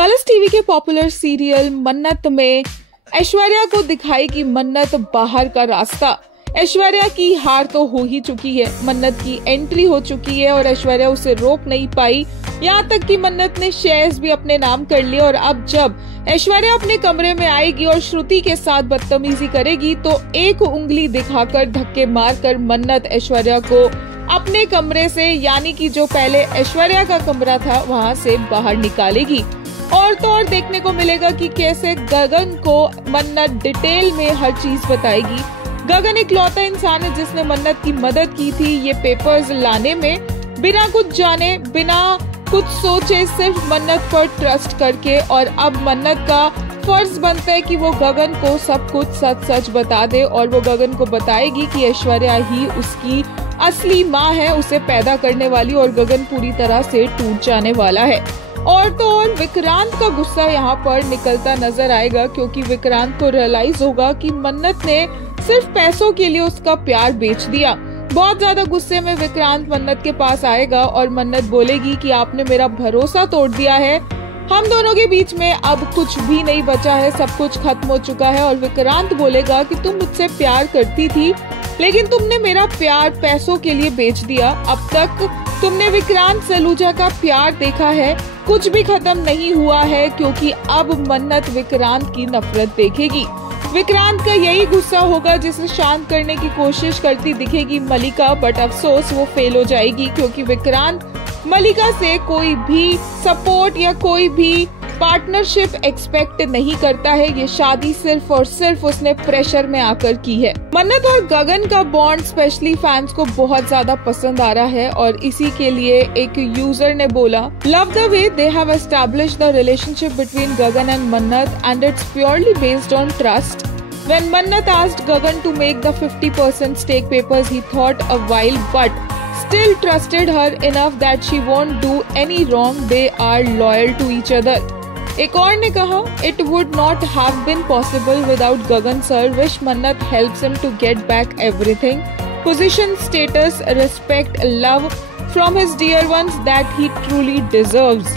Colors TV के popular serial मन्नत में ऐश्वर्या को दिखाएगी मन्नत बाहर का रास्ता। ऐश्वर्या की हार तो हो ही चुकी है, मन्नत की एंट्री हो चुकी है और ऐश्वर्या उसे रोक नहीं पाई। यहाँ तक कि मन्नत ने शेयर्स भी अपने नाम कर लिए और अब जब ऐश्वर्या अपने कमरे में आएगी और श्रुति के साथ बदतमीजी करेगी तो एक उंगली दिखाकर धक्के मारकर मन्नत ऐश्वर्या को अपने कमरे से, यानी कि जो पहले ऐश्वर्या का कमरा था, वहाँ से बाहर निकालेगी। और तो और देखने को मिलेगा कि कैसे गगन को मन्नत डिटेल में हर चीज बताएगी। गगन इकलौता इंसान है जिसने मन्नत की मदद की थी ये पेपर्स लाने में, बिना कुछ जाने, बिना कुछ सोचे, सिर्फ मन्नत पर ट्रस्ट करके। और अब मन्नत का फर्ज बनता है कि वो गगन को सब कुछ सच सच बता दे और वो गगन को बताएगी कि ऐश्वर्या ही उसकी असली माँ है, उसे पैदा करने वाली, और गगन पूरी तरह से टूट जाने वाला है। और तो और विक्रांत का गुस्सा यहाँ पर निकलता नजर आएगा क्योंकि विक्रांत को रियलाइज होगा कि मन्नत ने सिर्फ पैसों के लिए उसका प्यार बेच दिया। बहुत ज्यादा गुस्से में विक्रांत मन्नत के पास आएगा और मन्नत बोलेगी कि आपने मेरा भरोसा तोड़ दिया है, हम दोनों के बीच में अब कुछ भी नहीं बचा है, सब कुछ खत्म हो चुका है। और विक्रांत बोलेगा कि तुम मुझसे प्यार करती थी लेकिन तुमने मेरा प्यार पैसों के लिए बेच दिया। अब तक तुमने विक्रांत सलूजा का प्यार देखा है, कुछ भी खत्म नहीं हुआ है क्योंकि अब मन्नत विक्रांत की नफरत देखेगी। विक्रांत का यही गुस्सा होगा जिसे शांत करने की कोशिश करती दिखेगी मलिका, बट अफसोस वो फेल हो जाएगी क्योंकि विक्रांत मलिका से कोई भी सपोर्ट या कोई भी पार्टनरशिप एक्सपेक्ट नहीं करता है। ये शादी सिर्फ और सिर्फ उसने प्रेशर में आकर की है। मन्नत और गगन का बॉन्ड स्पेशली फैंस को बहुत ज्यादा पसंद आ रहा है और इसी के लिए एक यूजर ने बोला, love the way they have established the relationship between Gagan and Mannat and it's purely based on trust. When Mannat asked Gagan to make the 50% stake papers, he thought a while but still trusted her enough that she won't do any wrong. They are loyal to each other. एक और ने कहा, It would not have been possible without Gagan sir. Wish Mannat helps him to get back everything. Position, status, respect, love from his dear ones that he truly deserves.